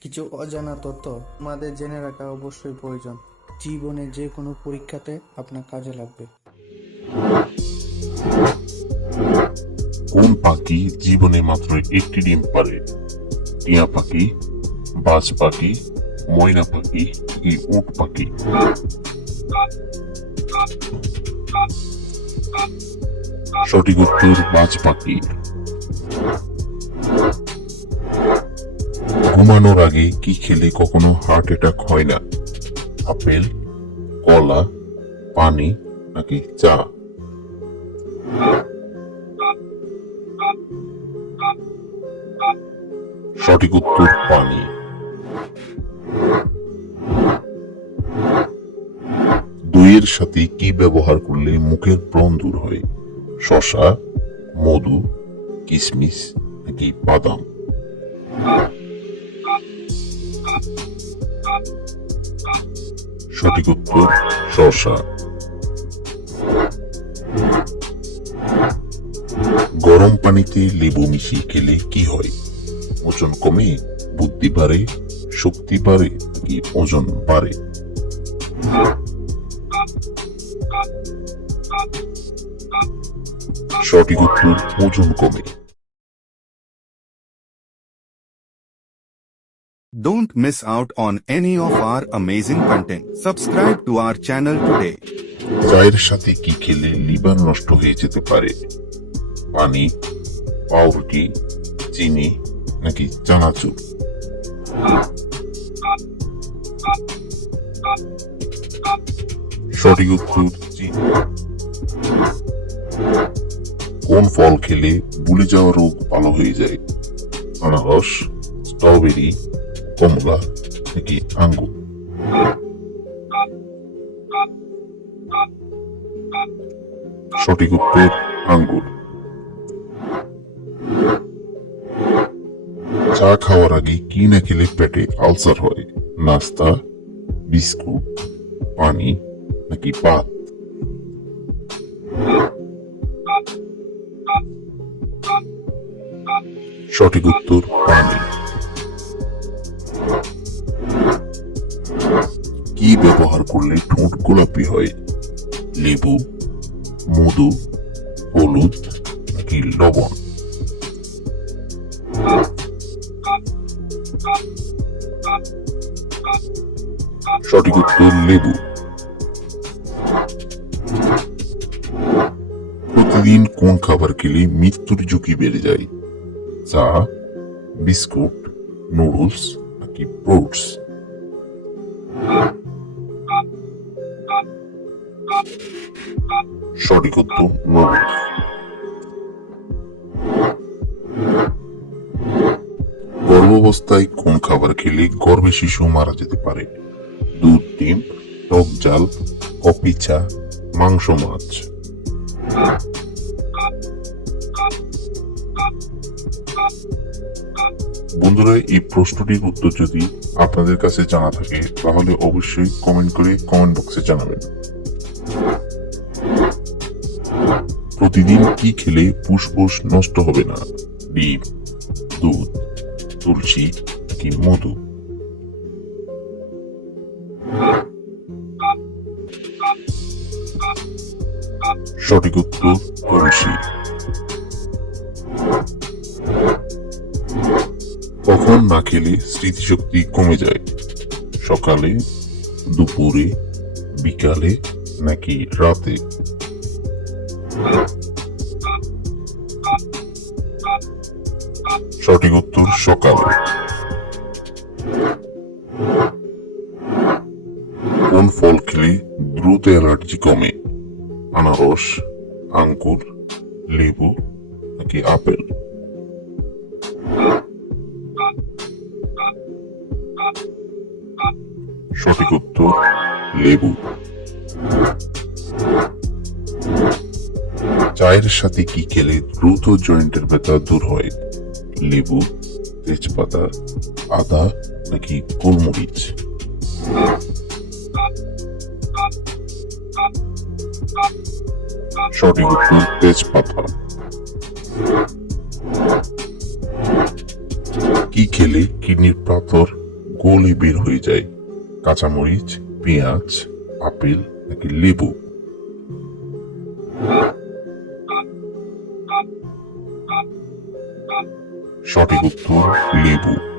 কিছু অজানা তথ্য আমাদের জেনে রাখা অবশ্যই প্রয়োজন। জীবনে যে কোনো পরীক্ষাতে আপনার কাজে লাগবে। কোন পাখি জীবনে মাত্র একটি ডিম পারে? টিয়া পাখি, বাজ পাখি, ময়না পাখি কি উট পাখি? সঠিক উত্তর বাজ পাখি। ঘুমানোর আগে কি খেলে কখনো হার্ট অ্যাটাক হয় না? আপেল, কলা, পানি নাকি চা? সঠিক উত্তর, পানি। দইয়ের সাথে কি ব্যবহার করলে মুখের ব্রণ দূর হয়? শশা, মধু কিশমিশ নাকি বাদাম? সঠিক উত্তর শশা গরম পানিতে লেবু মিশিয়ে খেলে কি হয়? ওজন কমে, বুদ্ধি বাড়ে, শক্তি বাড়ে কি ওজন বাড়ে? সঠিক উত্তর, ওজন কমে। Don't miss out on any of our amazing content. Subscribe to our channel today. চায়ের সাথে কি খেলে লিভার নষ্ট হয়ে যেতে পারে পানি, পাউরুটি, চিনি নাকি চানাচুর সঠিক উত্তর কোন ফল খেলে ভুলে যাওয়া রোগ ভালো হয়ে যায় আনারস, স্ট্রবেরি কমলা নাকি আঙ্গুর সঠিক উত্তর আঙ্গুর চা খাওয়ার আগে কি না খেলে পেটে আলসার হয় নাস্তা বিস্কুট পানি নাকি ভাত সঠিক উত্তর পানি ব্যবহার করলে ঠোঁট গোলাপি হয়। লেবু, মধু, হলুদ নাকি লবণ? সঠিক উত্তর লেবু। প্রতিদিন কোন খাবার খেলে মৃত্যুর ঝুঁকি বেড়ে যায়? চা, বিস্কুট, নুডলস নাকি ফ্রুটস সঠিক উত্তর? নুডলস গর্ভাবস্থায় কোন খাবার খেলে গর্ভে শিশু মারা যেতে পারে? দুধ, ডিম, টক জাল কপি চা, মাংস, মাছ। বন্ধুরা, এই প্রশ্নটির উত্তর যদি আপনাদের কাছে জানা থাকে, তাহলে অবশ্যই কমেন্ট করে কমেন্ট বক্সে জানাবেন। প্রতিদিন কি খেলে ফুসফুস নষ্ট হবে না? ডিম, দুধ, তুলসী কি মধু? সঠিক উত্তর, তুলসী। কখন না খেলে স্মৃতিশক্তি কমে যায়? সকালে, দুপুরে, বিকালে নাকি রাতে? সঠিক উত্তর সকালে। কোন ফল খেলে দ্রুত অ্যালার্জি কমে? আনারস আঙ্কুর লেবু নাকি আপেল? সঠিক উত্তর, লেবু। চায়ের সাথে কি খেলে দ্রুত জয়েন্টের ব্যথা দূর হয়? লেবু, তেজপাতা, আদা নাকি গোলমরিচ? সঠিক উত্তর, তেজপাতা। কি খেলে কিডনির পাথর গলে বের হয়ে যায়? কাঁচামরিচ, পেঁয়াজ, আপেল নাকি লেবু? সঠিক উত্তর লেবু।